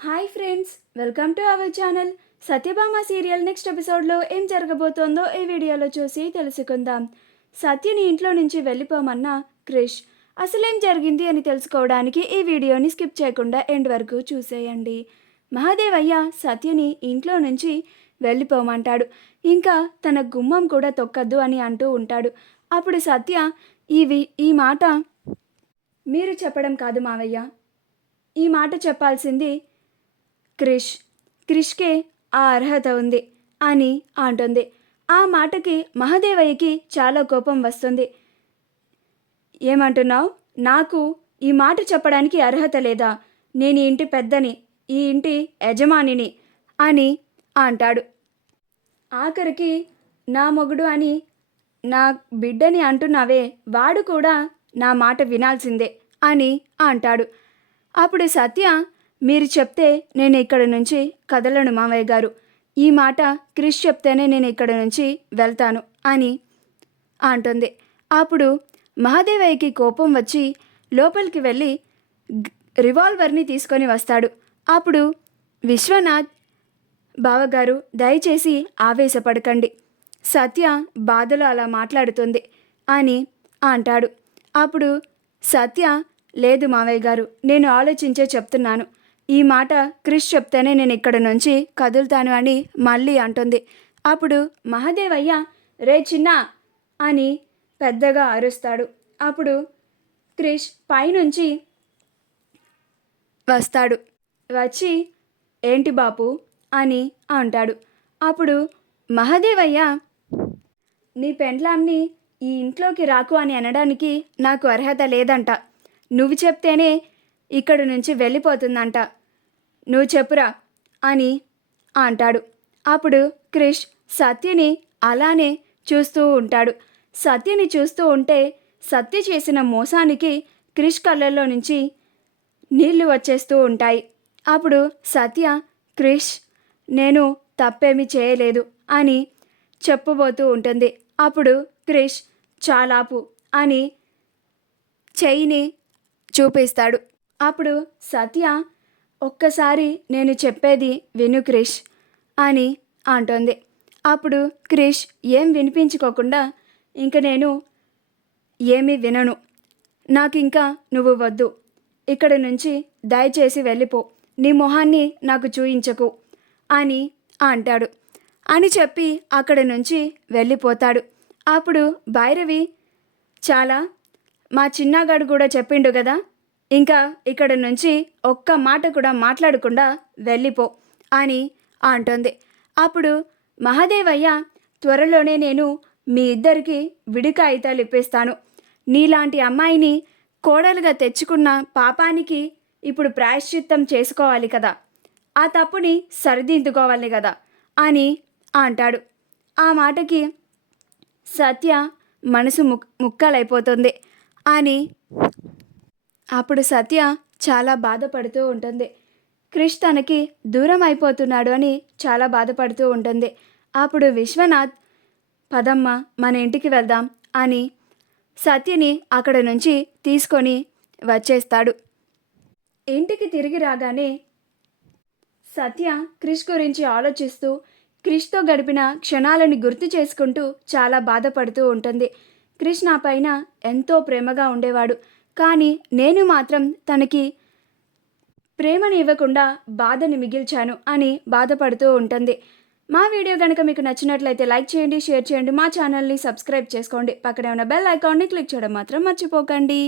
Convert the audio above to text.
Hi friends, welcome to our channel. Satyabhama serial next ఎపిసోడ్లో ఏం జరగబోతోందో ఈ వీడియోలో చూసి తెలుసుకుందాం. సత్యని ఇంట్లో నుంచి వెళ్ళిపోమన్న క్రిష్ అసలేం జరిగింది అని తెలుసుకోవడానికి ఈ వీడియోని స్కిప్ చేయకుండా ఎండ్ వరకు చూసేయండి. మహాదేవయ్య సత్యని ఇంట్లో నుంచి వెళ్ళిపోమంటాడు. ఇంకా తన గుమ్మం కూడా తొక్కద్దు అని అంటూ ఉంటాడు. అప్పుడు సత్య ఈ మాట మీరు చెప్పడం కాదు మావయ్య, ఈ మాట చెప్పాల్సింది క్రిష్కే ఆ అర్హత ఉంది అని అంటుంది. ఆ మాటకి మహాదేవయ్యకి చాలా కోపం వస్తుంది. ఏమంటున్నావు? నాకు ఈ మాట చెప్పడానికి అర్హత లేదా? నేను ఈ ఇంటి పెద్దని, ఈ ఇంటి యజమానిని అని అంటాడు. ఆఖరికి నా మొగుడు అని నా బిడ్డని అంటున్నావే, వాడు కూడా నా మాట వినాల్సిందే అని అంటాడు. అప్పుడు సత్య, మీరు చెప్తే నేను ఇక్కడ నుంచి కదలను మావయ్య గారు, ఈ మాట క్రిష్ చెప్తేనే నేను ఇక్కడ నుంచి వెళ్తాను అని అంటుంది. అప్పుడు మహాదేవయ్యకి కోపం వచ్చి లోపలికి వెళ్ళి రివాల్వర్ని తీసుకొని వస్తాడు. అప్పుడు విశ్వనాథ్, బావగారు దయచేసి ఆవేశపడకండి, సత్య బాధలో అలా మాట్లాడుతుంది అని అంటాడు. అప్పుడు సత్య, లేదు మావయ్య గారు, నేను ఆలోచించే చెప్తున్నాను, ఈ మాట క్రిష్ చెప్తేనే నేను ఇక్కడ నుంచి కదులుతాను అని మళ్ళీ అంటుంది. అప్పుడు మహాదేవయ్య, రే చిన్నా అని పెద్దగా అరుస్తాడు. అప్పుడు క్రిష్ పైనుంచి వస్తాడు. వచ్చి ఏంటి బాపు అని అంటాడు. అప్పుడు మహాదేవయ్య, నీ పెండ్లాంని ఈ ఇంట్లోకి రాకు అని అనడానికి నాకు అర్హత లేదంట, నువ్వు చెప్తేనే ఇక్కడి నుంచి వెళ్ళిపోతుందంట, నువ్వు చెప్పురా అని అంటాడు. అప్పుడు క్రిష్ సత్యని అలానే చూస్తూ ఉంటాడు. సత్యని చూస్తూ ఉంటే సత్య చేసిన మోసానికి క్రిష్ కళ్ళల్లో నుంచి నీళ్లు వచ్చేస్తూ ఉంటాయి. అప్పుడు సత్య, క్రిష్ నేను తప్పేమీ చేయలేదు అని చెప్పబోతూ ఉంటుంది. అప్పుడు క్రిష్ చాలాపు అని చెయ్యిని చూపిస్తాడు. అప్పుడు సత్య, ఒక్కసారి నేను చెప్పేది విను క్రిష్ అని అంటుంది. అప్పుడు క్రిష్ ఏం వినిపించుకోకుండా, ఇంక నేను ఏమీ వినను, నాకు ఇంకా నువ్వు వద్దు, ఇక్కడి నుంచి దయచేసి వెళ్ళిపో, నీ మొహాన్ని నాకు చూయించకు అని అంటాడు. అని చెప్పి అక్కడి నుంచి వెళ్ళిపోతాడు. అప్పుడు భైరవి, చాలా మా చిన్నగాడు కూడా చెప్పిండు కదా, ఇంకా ఇక్కడ నుంచి ఒక్క మాట కూడా మాట్లాడకుండా వెళ్ళిపో అని అంటుంది. అప్పుడు మహాదేవయ్య, త్వరలోనే నేను మీ ఇద్దరికి విడి కాగితాలు ఇప్పిస్తాను, నీలాంటి అమ్మాయిని కోడలుగా తెచ్చుకున్న పాపానికి ఇప్పుడు ప్రాయశ్చిత్తం చేసుకోవాలి కదా, ఆ తప్పుని సరిదిద్దుకోవాలి కదా అని అంటాడు. ఆ మాటకి సత్య మనసు ముక్కలైపోతుంది అని. అప్పుడు సత్య చాలా బాధపడుతూ ఉంటుంది. క్రిష్ తనకి దూరం అయిపోతున్నాడు అని చాలా బాధపడుతూ ఉంటుంది. అప్పుడు విశ్వనాథ్, పదమ్మ మన ఇంటికి వెళ్దాం అని సత్యని అక్కడ నుంచి తీసుకొని వచ్చేస్తాడు. ఇంటికి తిరిగి రాగానే సత్య క్రిష్ గురించి ఆలోచిస్తూ క్రిష్తో గడిపిన క్షణాలని గుర్తు చేసుకుంటూ చాలా బాధపడుతూ ఉంటుంది. క్రిష్ నా పైన ఎంతో ప్రేమగా ఉండేవాడు, కానీ నేను మాత్రం తనకి ప్రేమని ఇవ్వకుండా బాధని మిగిల్చాను అని బాధపడుతూ ఉంటుంది. మా వీడియో కనుక మీకు నచ్చినట్లయితే లైక్ చేయండి, షేర్ చేయండి, మా ఛానల్ని సబ్స్క్రైబ్ చేసుకోండి, పక్కనే ఉన్న బెల్ ఐకాన్ని క్లిక్ చేయడం మాత్రం మర్చిపోకండి.